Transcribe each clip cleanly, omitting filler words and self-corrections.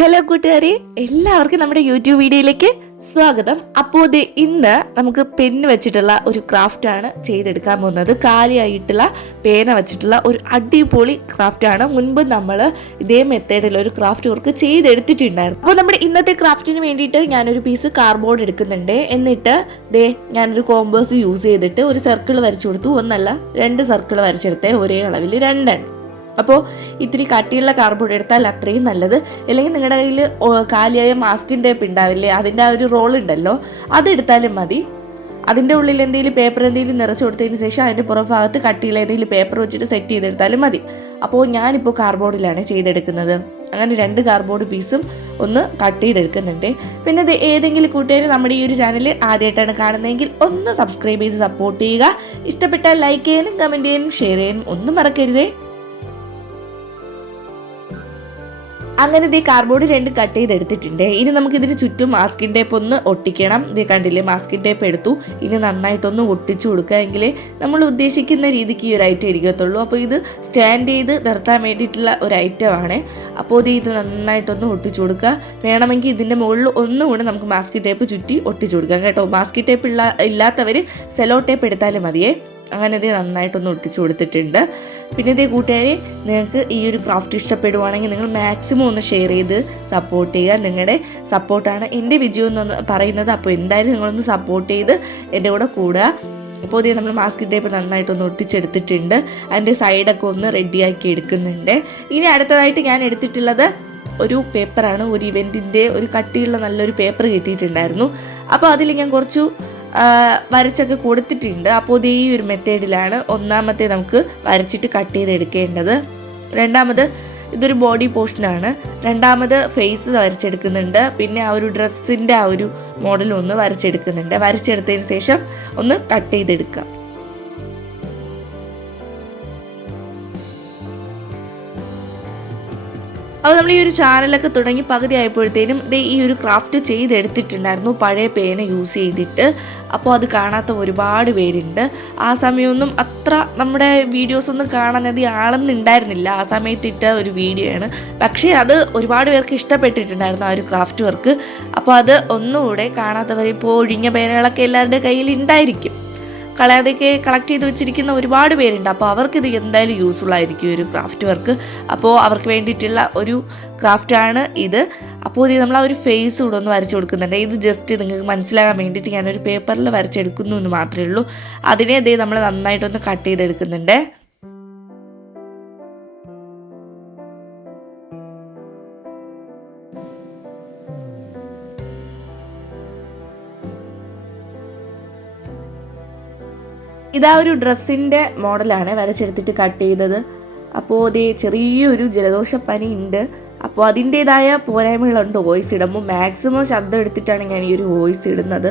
Hello കൂട്ടുകാരെ, എല്ലാവർക്കും നമ്മുടെ യൂട്യൂബ് വീഡിയോയിലേക്ക് സ്വാഗതം. അപ്പോൾ ഇന്ന് നമുക്ക് പെന്ന് വെച്ചിട്ടുള്ള ഒരു ക്രാഫ്റ്റാണ് ചെയ്തെടുക്കാൻ പോകുന്നത്. കാലിയായിട്ടുള്ള പേന വെച്ചിട്ടുള്ള ഒരു അടിപൊളി ക്രാഫ്റ്റാണ്. മുൻപ് നമ്മൾ ഇതേ മെത്തേഡിൽ ഒരു ക്രാഫ്റ്റ് വർക്ക് ചെയ്തെടുത്തിട്ടുണ്ടായിരുന്നു. അപ്പോൾ നമ്മുടെ ഇന്നത്തെ ക്രാഫ്റ്റിന് വേണ്ടിയിട്ട് ഞാനൊരു പീസ് കാർഡ്ബോർഡ് എടുക്കുന്നുണ്ട്. എന്നിട്ട് ഞാനൊരു കോമ്പോസ് യൂസ് ചെയ്തിട്ട് ഒരു സർക്കിൾ വരച്ചു കൊടുത്തു. ഒന്നല്ല 2 സർക്കിൾ വരച്ചെടുത്തേ, ഒരേ അളവിൽ 2 എണ്ണം. അപ്പോൾ ഇത്തിരി കട്ടിയുള്ള കാർഡ്ബോർഡ് എടുത്താൽ അത്രയും നല്ലത്. അല്ലെങ്കിൽ നിങ്ങളുടെ കയ്യിൽ കാലിയായ മാസ്കിൻ ടേപ്പ് ഉണ്ടാവില്ലേ, അതിൻ്റെ ആ ഒരു റോൾ ഉണ്ടല്ലോ, അതെടുത്താലും മതി. അതിൻ്റെ ഉള്ളിൽ എന്തെങ്കിലും പേപ്പർ നിറച്ച് കൊടുത്തതിന് ശേഷം അതിൻ്റെ പുറഭാഗത്ത് കട്ടിയുള്ള ഏതെങ്കിലും പേപ്പർ വെച്ചിട്ട് സെറ്റ് ചെയ്തെടുത്താലും മതി. അപ്പോൾ ഞാനിപ്പോൾ കാർഡ്ബോർഡിലാണ് ചെയ്തെടുക്കുന്നത്. അങ്ങനെ 2 കാർഡ്ബോർഡ് പീസും ഒന്ന് കട്ട് ചെയ്തെടുക്കുന്നുണ്ട്. പിന്നെ ഇത് ഏതെങ്കിലും കൂട്ടുകാർ നമ്മുടെ ഈ ഒരു ചാനൽ ആദ്യമായിട്ടാണ് കാണുന്നതെങ്കിൽ ഒന്ന് സബ്സ്ക്രൈബ് ചെയ്ത് സപ്പോർട്ട് ചെയ്യുക. ഇഷ്ടപ്പെട്ടാൽ ലൈക്ക് ചെയ്യാനും കമൻറ്റ് ചെയ്യാനും ഷെയർ ചെയ്യാനും ഒന്നും മറക്കരുതേ. അങ്ങനെ ഇതേ കാർഡ്ബോർഡ് 2 കട്ട് ചെയ്തെടുത്തിട്ടുണ്ട്. ഇനി നമുക്ക് ഇതിന് ചുറ്റും മാസ്കിൻ ടേപ്പ് ഒന്ന് ഒട്ടിക്കണം. ഇതേ കണ്ടില്ലേ, മാസ്കിൻ ടേപ്പ് എടുത്തു. ഇനി നന്നായിട്ടൊന്ന് ഒട്ടിച്ചു കൊടുക്കുക, എങ്കിലേ നമ്മൾ ഉദ്ദേശിക്കുന്ന രീതിക്ക് ഈ ഒരു ഐറ്റം ഇരിക്കത്തുള്ളൂ. അപ്പോൾ ഇത് സ്റ്റാൻഡ് ചെയ്ത് നിർത്താൻ വേണ്ടിയിട്ടുള്ള ഒരു ഐറ്റമാണ്. അപ്പോൾ ഇത് നന്നായിട്ടൊന്ന് ഒട്ടിച്ചു കൊടുക്കുക. വേണമെങ്കിൽ ഇതിൻ്റെ മുകളിൽ ഒന്നുകൂടെ നമുക്ക് മാസ്കിൻ ടേപ്പ് ചുറ്റി ഒട്ടിച്ചു കൊടുക്കാം കേട്ടോ. മാസ്കിൻ ടേപ്പ് ഇല്ലാത്തവർ സെലോ ടേപ്പ് എടുത്താലും മതിയേ. അങ്ങനെ ഇത് നന്നായിട്ടൊന്ന് ഒട്ടിച്ചു കൊടുത്തിട്ടുണ്ട്. പിന്നെ ഇതേ കൂട്ടുകാരെ, നിങ്ങൾക്ക് ഈ ഒരു ക്രാഫ്റ്റ് ഇഷ്ടപ്പെടുവാണെങ്കിൽ നിങ്ങൾ മാക്സിമം ഒന്ന് ഷെയർ ചെയ്ത് സപ്പോർട്ട് ചെയ്യുക. നിങ്ങളുടെ സപ്പോർട്ടാണ് എൻ്റെ വിജയം എന്ന് പറയുന്നത്. അപ്പോൾ എന്തായാലും നിങ്ങളൊന്ന് സപ്പോർട്ട് ചെയ്ത് എൻ്റെ കൂടെ കൂടുക. അപ്പോൾ ഇതേ നമ്മൾ മാസ്കിൻ ടേപ്പ് നന്നായിട്ടൊന്ന് ഒട്ടിച്ചെടുത്തിട്ടുണ്ട്. അതിൻ്റെ സൈഡൊക്കെ ഒന്ന് റെഡിയാക്കി എടുക്കുന്നുണ്ട്. ഇനി അടുത്തതായിട്ട് ഞാൻ എടുത്തിട്ടുള്ളത് ഒരു പേപ്പറാണ്. ഒരു ഇവൻറ്റിൻ്റെ ഒരു കട്ടിയുള്ള നല്ലൊരു പേപ്പർ കിട്ടിയിട്ടുണ്ടായിരുന്നു. അപ്പോൾ അതിൽ ഞാൻ കുറച്ചു വരച്ചൊക്കെ കൊടുത്തിട്ടുണ്ട്. അപ്പോൾ ഈ ഒരു മെത്തേഡിലാണ് ഒന്നാമത്തെ നമുക്ക് വരച്ചിട്ട് കട്ട് ചെയ്തെടുക്കേണ്ടത്. രണ്ടാമത് ഇതൊരു ബോഡി പോർഷനാണ്. രണ്ടാമത് ഫേസ് വരച്ചെടുക്കുന്നുണ്ട്. പിന്നെ ആ ഒരു ഡ്രസ്സിൻ്റെ ആ ഒരു മോഡൽ ഒന്ന് വരച്ചെടുക്കുന്നുണ്ട്. വരച്ചെടുത്തതിന് ശേഷം ഒന്ന് കട്ട് ചെയ്തെടുക്കാം. അപ്പോൾ നമ്മൾ ഈ ഒരു ചാനലൊക്കെ തുടങ്ങി പകുതി ആയപ്പോഴത്തേനും ഈ ഒരു ക്രാഫ്റ്റ് ചെയ്തെടുത്തിട്ടുണ്ടായിരുന്നു, പഴയ പേന യൂസ് ചെയ്തിട്ട്. അപ്പോൾ അത് കാണാത്ത ഒരുപാട് പേരുണ്ട്. ആ സമയമൊന്നും അത്ര നമ്മുടെ വീഡിയോസൊന്നും കാണാൻ ആളൊന്നുണ്ടായിരുന്നില്ല. ആ സമയത്ത് ഇട്ട ഒരു വീഡിയോ ആണ്. പക്ഷേ അത് ഒരുപാട് പേർക്ക് ഇഷ്ടപ്പെട്ടിട്ടുണ്ടായിരുന്നു ആ ഒരു ക്രാഫ്റ്റ് വർക്ക്. അപ്പോൾ അത് ഒന്നുകൂടെ കാണാത്തവർ, ഇപ്പോൾ ഒഴിഞ്ഞ പേനകളൊക്കെ എല്ലാവരുടെ കയ്യിൽ ഉണ്ടായിരിക്കും, കളയാതെയൊക്കെ കളക്ട് ചെയ്ത് വെച്ചിരിക്കുന്ന ഒരുപാട് പേരുണ്ട്. അപ്പോൾ അവർക്കിത് എന്തായാലും യൂസ്ഫുൾ ആയിരിക്കും ഒരു ക്രാഫ്റ്റ് വർക്ക്. അപ്പോൾ അവർക്ക് വേണ്ടിയിട്ടുള്ള ഒരു ക്രാഫ്റ്റാണ് ഇത്. അപ്പോൾ ഇത് നമ്മൾ ആ ഒരു ഫേസ് കൂടെ ഒന്ന് വരച്ച് കൊടുക്കുന്നുണ്ട്. ഇത് ജസ്റ്റ് നിങ്ങൾക്ക് മനസ്സിലാകാൻ വേണ്ടിയിട്ട് ഞാനൊരു പേപ്പറിൽ വരച്ചെടുക്കുന്നു എന്ന് മാത്രമേ ഉള്ളൂ. അതിനെ നമ്മൾ നന്നായിട്ടൊന്ന് കട്ട് ചെയ്തെടുക്കുന്നുണ്ട്. ഇതാ ഒരു ഡ്രസ്സിൻ്റെ മോഡലാണ് വരച്ചെടുത്തിട്ട് കട്ട് ചെയ്തത്. അപ്പോൾ ചെറിയൊരു ജലദോഷപ്പനി ഉണ്ട്. അപ്പോൾ അതിൻ്റേതായ പോരായ്മകളുണ്ട് വോയിസ് ഇടുമ്പോൾ. മാക്സിമം ശബ്ദം എടുത്തിട്ടാണ് ഞാൻ ഈ ഒരു വോയിസ് ഇടുന്നത്.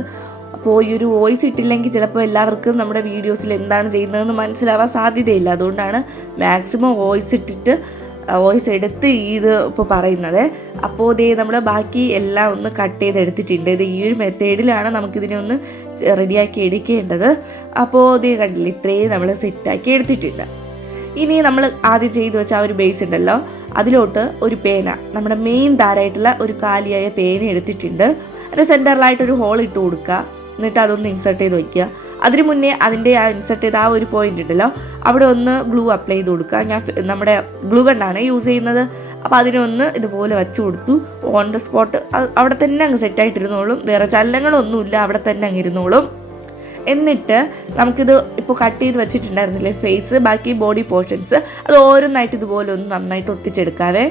അപ്പോൾ ഈ ഒരു വോയിസ് ഇട്ടില്ലെങ്കിൽ ചിലപ്പോൾ എല്ലാവർക്കും നമ്മുടെ വീഡിയോസിൽ എന്താണ് ചെയ്യുന്നതെന്ന് മനസ്സിലാവാൻ സാധ്യതയില്ല. അതുകൊണ്ടാണ് മാക്സിമം വോയിസ് എടുത്ത് ഇത് ഇപ്പോൾ പറയുന്നത്. അപ്പോൾ നമ്മൾ ബാക്കി എല്ലാം ഒന്ന് കട്ട് ചെയ്തെടുത്തിട്ടുണ്ട്. ഈ ഒരു മെത്തേഡിലാണ് നമുക്കിതിനെ ഒന്ന് റെഡിയാക്കി എടുക്കേണ്ടത്. അപ്പോൾ കണ്ടില്ലേ, ഇത്രയും നമ്മൾ സെറ്റാക്കി എടുത്തിട്ടുണ്ട്. ഇനി നമ്മൾ ആദ്യം ചെയ്ത് വെച്ച ആ ഒരു ബേസ് ഉണ്ടല്ലോ, അതിലോട്ട് ഒരു പേന, നമ്മുടെ മെയിൻ താരമായിട്ടുള്ള ഒരു കാലിയായ പേന എടുത്തിട്ടുണ്ട്. അതിൻ്റെ സെൻറ്ററിലായിട്ടൊരു ഹോൾ ഇട്ട് കൊടുക്കുക. എന്നിട്ട് അതൊന്ന് ഇൻസർട്ട് ചെയ്ത് വയ്ക്കുക. അതിന് മുന്നേ അതിൻ്റെ ആ ഇൻസർട്ട് ചെയ്ത ആ ഒരു പോയിന്റ് ഉണ്ടല്ലോ, അവിടെ ഒന്ന് ഗ്ലൂ അപ്ലൈ ചെയ്ത് കൊടുക്കുക. ഞാൻ നമ്മുടെ ഗ്ലൂ ഗണ്ണാണ് യൂസ് ചെയ്യുന്നത്. അപ്പോൾ അതിനൊന്ന് ഇതുപോലെ വെച്ച് കൊടുത്തു. ഓൺ ദ സ്പോട്ട് അവിടെ തന്നെ അങ്ങ് സെറ്റായിട്ടിരുന്നോളും. വേറെ ചലനങ്ങളൊന്നുമില്ല, അവിടെ തന്നെ അങ്ങ് ഇരുന്നോളും. എന്നിട്ട് നമുക്കിത് ഇപ്പോൾ കട്ട് ചെയ്ത് വെച്ചിട്ടുണ്ടായിരുന്നില്ലേ ഫേസ്, ബാക്കി ബോഡി പോർഷൻസ്, അത് ഓരോന്നായിട്ട് ഇതുപോലെ ഒന്ന് നന്നായിട്ട് ഒട്ടിച്ചെടുക്കാവേ.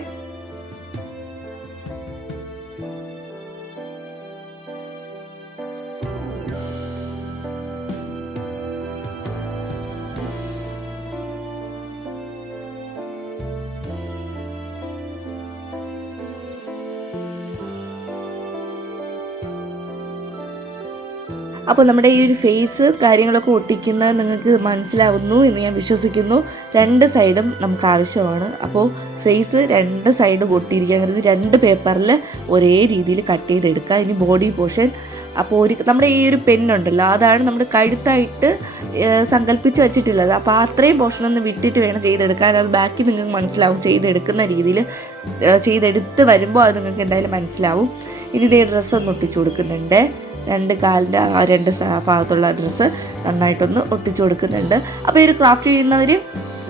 അപ്പോൾ നമ്മുടെ ഈ ഒരു ഫേസ് കാര്യങ്ങളൊക്കെ ഒട്ടിക്കുന്നത് നിങ്ങൾക്ക് മനസ്സിലാവുന്നു എന്ന് ഞാൻ വിശ്വസിക്കുന്നു. 2 സൈഡും നമുക്ക് ആവശ്യമാണ്. അപ്പോൾ ഫേസ് 2 സൈഡും ഒട്ടിയിരിക്കുക. അങ്ങനെ 2 പേപ്പറിൽ ഒരേ രീതിയിൽ കട്ട് ചെയ്തെടുക്കുക. ഇനി ബോഡി പോർഷൻ അപ്പോൾ നമ്മുടെ ഈ ഒരു പെന്നുണ്ടല്ലോ അതാണ് നമ്മുടെ കഴുത്തായിട്ട് സങ്കല്പിച്ച് വെച്ചിട്ടുള്ളത്. അപ്പോൾ അത്രയും പോർഷൻ ഒന്ന് വിട്ടിട്ട് വേണം ചെയ്തെടുക്കാൻ. അത് ബാക്കി നിങ്ങൾക്ക് മനസ്സിലാവും ചെയ്തെടുക്കുന്ന രീതിയിൽ. ചെയ്തെടുത്ത് വരുമ്പോൾ അത് നിങ്ങൾക്ക് എന്തായാലും മനസ്സിലാവും. ഇതേ ഡ്രസ്സ് ഒന്ന് ഒട്ടിച്ചു കൊടുക്കുന്നുണ്ട്. രണ്ട് കാലിൻ്റെ രണ്ട് ഭാഗത്തുള്ള ഡ്രസ്സ് നന്നായിട്ടൊന്ന് ഒട്ടിച്ചു കൊടുക്കുന്നുണ്ട്. അപ്പോൾ ഈ ഒരു ക്രാഫ്റ്റ് ചെയ്യുന്നവർ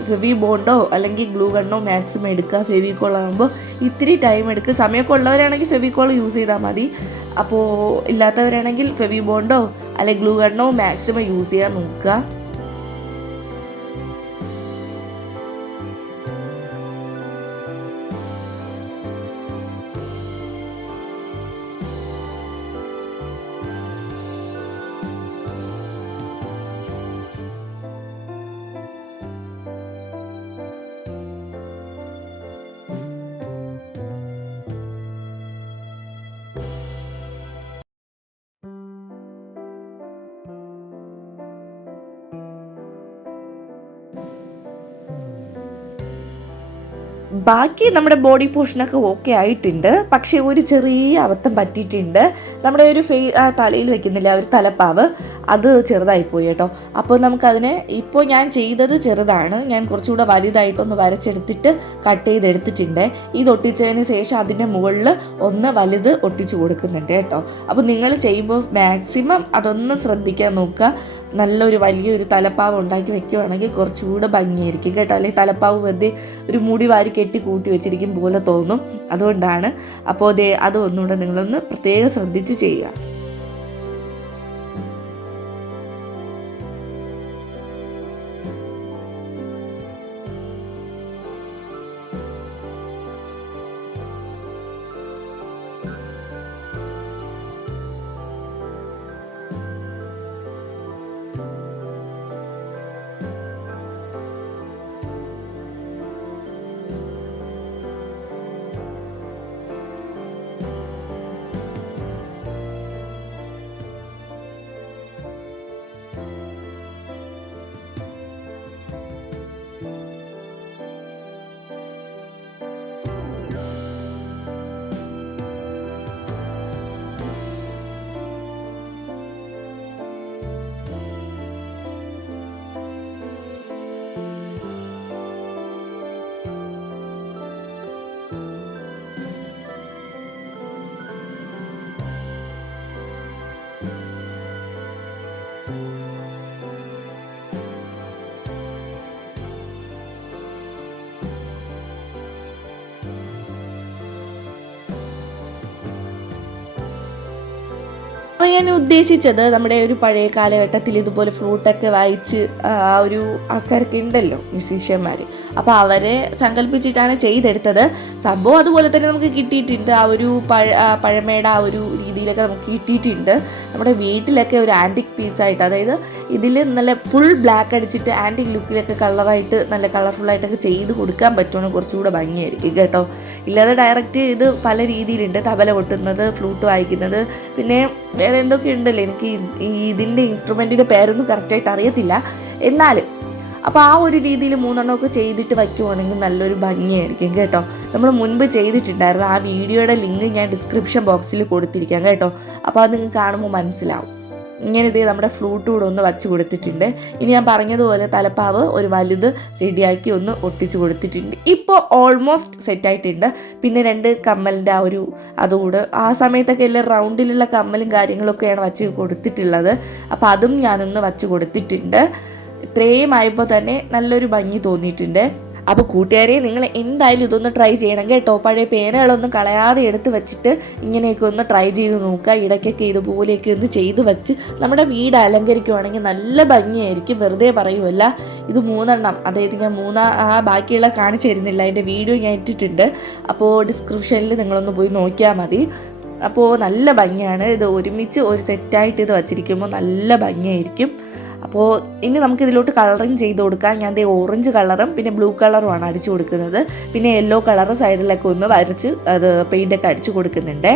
ഫെവി ബോണ്ടോ അല്ലെങ്കിൽ ഗ്ലൂ ഗണ്ണോ മാക്സിമം എടുക്കുക. ഫെവിക്കോൾ ആകുമ്പോൾ ഇത്തിരി ടൈം എടുക്കുക. സമയമൊക്കെ ഉള്ളവരാണെങ്കിൽ ഫെവിക്കോൾ യൂസ് ചെയ്താൽ മതി. അപ്പോൾ ഇല്ലാത്തവരാണെങ്കിൽ ഫെവി ബോണ്ടോ അല്ലെങ്കിൽ ഗ്ലൂ ഗണ്ണോ മാക്സിമം യൂസ് ചെയ്യാൻ നോക്കുക. ബാക്കി നമ്മുടെ ബോഡി പോർഷനൊക്കെ ഓക്കെ ആയിട്ടുണ്ട്. പക്ഷേ ഒരു ചെറിയ അബദ്ധം പറ്റിയിട്ടുണ്ട്. നമ്മുടെ ഒരു തലയിൽ വെക്കുന്നില്ല ഒരു തലപ്പാവ്, അത് ചെറുതായിപ്പോയി കേട്ടോ. അപ്പോൾ നമുക്കതിനെ ഇപ്പോൾ ഞാൻ ചെയ്തത് ചെറുതാണ്. ഞാൻ കുറച്ചുകൂടെ വലുതായിട്ടൊന്ന് വരച്ചെടുത്തിട്ട് കട്ട് ചെയ്തെടുത്തിട്ടുണ്ട്. ഇത് ഒട്ടിച്ചതിന് ശേഷം അതിൻ്റെ മുകളിൽ ഒന്ന് വലുത് ഒട്ടിച്ചു കൊടുക്കുന്നുണ്ട് കേട്ടോ. അപ്പോൾ നിങ്ങൾ ചെയ്യുമ്പോൾ മാക്സിമം അതൊന്ന് ശ്രദ്ധിക്കാൻ നോക്കുക. നല്ലൊരു വലിയൊരു തലപ്പാവ് ഉണ്ടാക്കി വെക്കുകയാണെങ്കിൽ കുറച്ചുകൂടെ ഭംഗിയായിരിക്കും കേട്ടോ. അല്ലെങ്കിൽ തലപ്പാവ് വെറുതെ ഒരു മുടി വാരി കെട്ടി കൂട്ടി വെച്ചിരിക്കും പോലെ തോന്നും. അതുകൊണ്ടാണ്. അപ്പോൾ അത് ഒന്നുകൂടെ നിങ്ങളൊന്ന് പ്രത്യേകം ശ്രദ്ധിച്ച് ചെയ്യുക. അപ്പോൾ ഞാൻ ഉദ്ദേശിച്ചത് നമ്മുടെ ഒരു പഴയ കാലഘട്ടത്തിൽ ഇതുപോലെ ഫ്ലൂട്ടൊക്കെ വായിച്ച് ആ ഒരു ആൾക്കാരൊക്കെ ഉണ്ടല്ലോ മ്യൂസീഷ്യന്മാർ. അപ്പോൾ അവരെ സങ്കല്പിച്ചിട്ടാണ് ചെയ്തെടുത്തത്. സംഭവം അതുപോലെ തന്നെ നമുക്ക് കിട്ടിയിട്ടുണ്ട്. ആ ഒരു പഴമയുടെ ആ ഒരു രീതിയിലൊക്കെ നമുക്ക് കിട്ടിയിട്ടുണ്ട്. നമ്മുടെ വീട്ടിലൊക്കെ ഒരു ആൻറ്റിക് പീസായിട്ട്, അതായത് ഇതിൽ നല്ല ഫുൾ ബ്ലാക്ക് അടിച്ചിട്ട് ആൻറ്റിക് ലുക്കിലൊക്കെ കളറായിട്ട് നല്ല കളർഫുള്ളായിട്ടൊക്കെ ചെയ്ത് കൊടുക്കാൻ പറ്റുവാണെങ്കിൽ കുറച്ചുകൂടെ ഭംഗിയായിരിക്കും കേട്ടോ. ഇല്ലാതെ ഡയറക്റ്റ് ഇത് പല രീതിയിലുണ്ട്. തബല കൊട്ടുന്നത്, ഫ്ലൂട്ട് വായിക്കുന്നത്, പിന്നെ വേറെ എന്തൊക്കെ ഉണ്ടല്ലോ. എനിക്ക് ഇതിൻ്റെ ഇൻസ്ട്രുമെൻറ്റിൻ്റെ പേരൊന്നും കറക്റ്റായിട്ട് അറിയത്തില്ല. എന്നാലും അപ്പോൾ ആ ഒരു രീതിയിൽ 3 എണ്ണമൊക്കെ ചെയ്തിട്ട് വയ്ക്കുവാണെങ്കിൽ നല്ലൊരു ഭംഗിയായിരിക്കും കേട്ടോ. നമ്മൾ മുൻപ് ചെയ്തിട്ടുണ്ടായിരുന്നു. ആ വീഡിയോയുടെ ലിങ്ക് ഞാൻ ഡിസ്ക്രിപ്ഷൻ ബോക്സിൽ കൊടുത്തിരിക്കാം കേട്ടോ. അപ്പോൾ അത് നിങ്ങൾക്ക് കാണുമ്പോൾ മനസ്സിലാവും. ഇങ്ങനെ ഇതേ നമ്മുടെ ഫ്ലൂട്ട് കൂടെ ഒന്ന് വച്ച് കൊടുത്തിട്ടുണ്ട്. ഇനി ഞാൻ പറഞ്ഞതുപോലെ തലപ്പാവ് ഒരു വലുത് റെഡിയാക്കി ഒന്ന് ഒട്ടിച്ച് കൊടുത്തിട്ടുണ്ട്. ഇപ്പോൾ ഓൾമോസ്റ്റ് സെറ്റായിട്ടുണ്ട്. പിന്നെ 2 കമ്മലിൻ്റെ ആ ഒരു അതുകൂടെ ആ സമയത്തൊക്കെ എല്ലാം റൗണ്ടിലുള്ള കമ്മലും കാര്യങ്ങളൊക്കെയാണ് വച്ച് കൊടുത്തിട്ടുള്ളത്. അപ്പോൾ അതും ഞാനൊന്ന് വച്ച് കൊടുത്തിട്ടുണ്ട്. ഇത്രയും ആയപ്പോൾ തന്നെ നല്ലൊരു ഭംഗി തോന്നിയിട്ടുണ്ട്. അപ്പോൾ കൂട്ടുകാരെ, നിങ്ങൾ എന്തായാലും ഇതൊന്ന് ട്രൈ ചെയ്യണം കേട്ടോ. പഴയ പേനകളൊന്നും കളയാതെ എടുത്ത് വെച്ചിട്ട് ഇങ്ങനെയൊക്കെ ഒന്ന് ട്രൈ ചെയ്ത് നോക്കുക. ഇടയ്ക്കൊക്കെ ഇതുപോലെയൊക്കെ ഒന്ന് ചെയ്ത് വെച്ച് നമ്മുടെ വീട് അലങ്കരിക്കുവാണെങ്കിൽ നല്ല ഭംഗിയായിരിക്കും. വെറുതെ പറയുമല്ല. ഇത് 3 എണ്ണം, അതായത് ഞാൻ ബാക്കിയുള്ള കാണിച്ചു തരുന്നില്ല. അതിൻ്റെ വീഡിയോ ഞാൻ ഇട്ടിട്ടുണ്ട്. അപ്പോൾ ഡിസ്ക്രിപ്ഷനിൽ നിങ്ങളൊന്ന് പോയി നോക്കിയാൽ മതി. അപ്പോൾ നല്ല ഭംഗിയാണ്. ഇത് ഒരുമിച്ച് ഒരു സെറ്റായിട്ട് ഇത് വച്ചിരിക്കുമ്പോൾ നല്ല ഭംഗിയായിരിക്കും. അപ്പോൾ ഇനി നമുക്കിതിലോട്ട് കളറിങ് ചെയ്ത് കൊടുക്കാം. ഞാൻ ഓറഞ്ച് കളറും പിന്നെ ബ്ലൂ കളറുമാണ് അടിച്ചു കൊടുക്കുന്നത്. പിന്നെ യെല്ലോ കളറ് സൈഡിലൊക്കെ ഒന്ന് വരച്ച് അത് പെയിൻ്റൊക്കെ അടിച്ചു കൊടുക്കുന്നുണ്ട്.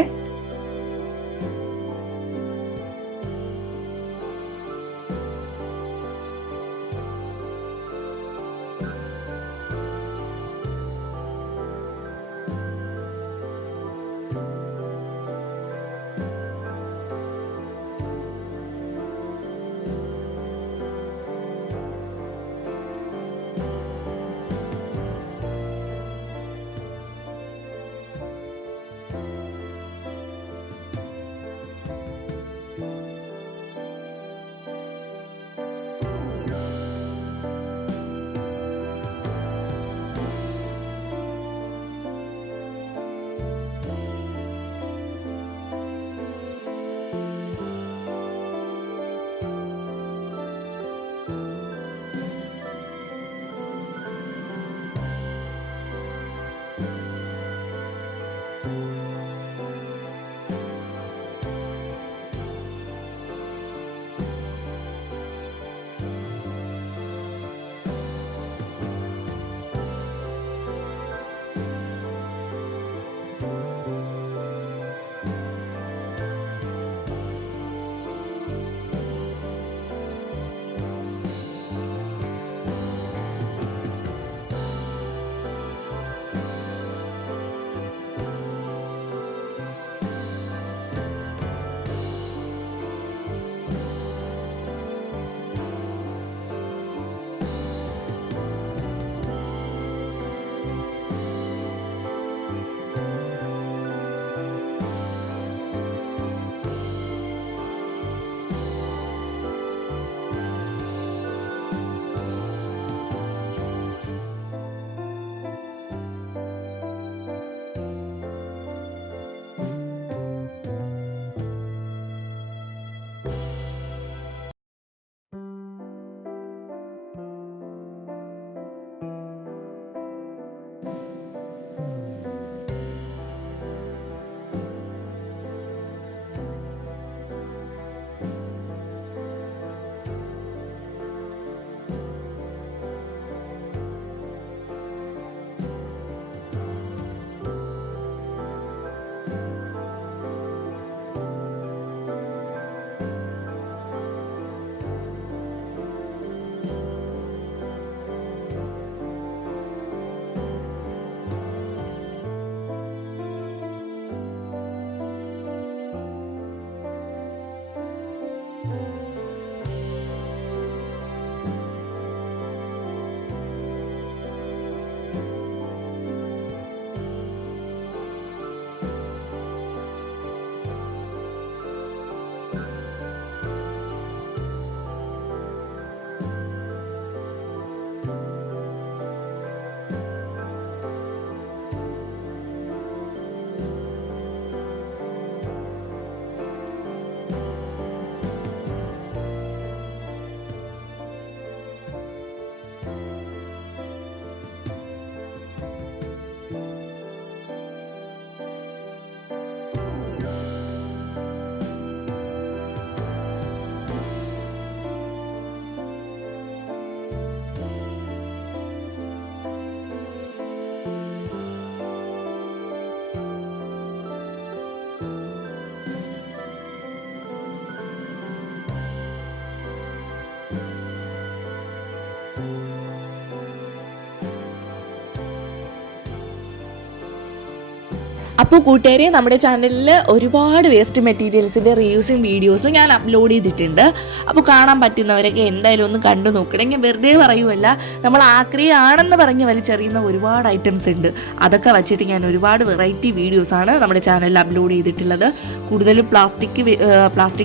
അപ്പോൾ കൂട്ടുകാരെ, നമ്മുടെ ചാനലിൽ ഒരുപാട് വേസ്റ്റ് മെറ്റീരിയൽസിൻ്റെ റീയൂസിങ് വീഡിയോസ് ഞാൻ അപ്ലോഡ് ചെയ്തിട്ടുണ്ട്. അപ്പോൾ കാണാൻ പറ്റുന്നവരൊക്കെ എന്തായാലും ഒന്ന് കണ്ടു നോക്കണമെങ്കിൽ വെറുതെ പറയുമല്ല, നമ്മൾ ആക്രിയാണെന്ന് പറഞ്ഞ് വലിച്ചെറിയുന്ന ഒരുപാട് ഐറ്റംസ് ഉണ്ട്. അതൊക്കെ വെച്ചിട്ട് ഞാൻ ഒരുപാട് വെറൈറ്റി വീഡിയോസാണ് നമ്മുടെ ചാനലിൽ അപ്ലോഡ് ചെയ്തിട്ടുള്ളത്. കൂടുതലും plastic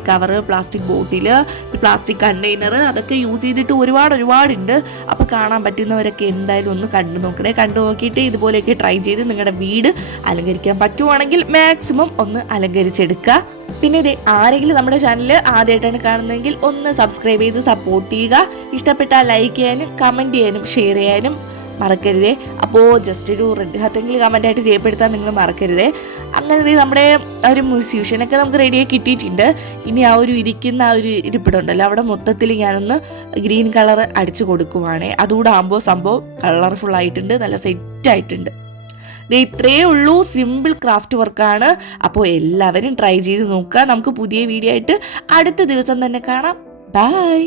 cover, plastic bottle, plastic container, അതൊക്കെ യൂസ് ചെയ്തിട്ട് ഒരുപാടുണ്ട്. അപ്പോൾ കാണാൻ പറ്റുന്നവരൊക്കെ എന്തായാലും ഒന്ന് കണ്ടു നോക്കണേ. കണ്ടു നോക്കിയിട്ട് ഇതുപോലെയൊക്കെ ട്രൈ ചെയ്ത് നിങ്ങളുടെ വീട് അലങ്കരിക്കാൻ പറ്റുവാണെങ്കിൽ മാക്സിമം ഒന്ന് അലങ്കരിച്ചെടുക്കുക. പിന്നെ ഇത് ആരെങ്കിലും നമ്മുടെ ചാനൽ ആദ്യമായിട്ടാണ് കാണുന്നതെങ്കിൽ ഒന്ന് സബ്സ്ക്രൈബ് ചെയ്ത് സപ്പോർട്ട് ചെയ്യുക. ഇഷ്ടപ്പെട്ടാൽ ലൈക്ക് ചെയ്യാനും കമൻറ്റ് ചെയ്യാനും ഷെയർ ചെയ്യാനും മറക്കരുതേ. അപ്പോൾ ജസ്റ്റ് ഒരു റെഡ് ഹാർട്ടെങ്കിലും കമൻറ്റായിട്ട് രേഖപ്പെടുത്താൻ നിങ്ങൾ മറക്കരുതേ. അങ്ങനെ നമ്മുടെ ഒരു മ്യൂസിഷ്യനൊക്കെ നമുക്ക് റെഡിയായി കിട്ടിയിട്ടുണ്ട്. ഇനി ആ ഒരു ഇരിപ്പിടുണ്ടല്ലോ, അവിടെ മൊത്തത്തിൽ ഞാനൊന്ന് ഗ്രീൻ കളർ അടിച്ചു കൊടുക്കുവാണേ. അതുകൂടെ ആകുമ്പോൾ സംഭവം കളർഫുൾ ആയിട്ടുണ്ട്, നല്ല സെറ്റായിട്ടുണ്ട്. ഇത്രയേ ഉള്ളൂ, സിമ്പിൾ ക്രാഫ്റ്റ് വർക്കാണ്. അപ്പോൾ എല്ലാവരും ട്രൈ ചെയ്ത് നോക്കുക. നമുക്ക് പുതിയ വീഡിയോ ആയിട്ട് അടുത്ത ദിവസം തന്നെ കാണാം. ബൈ.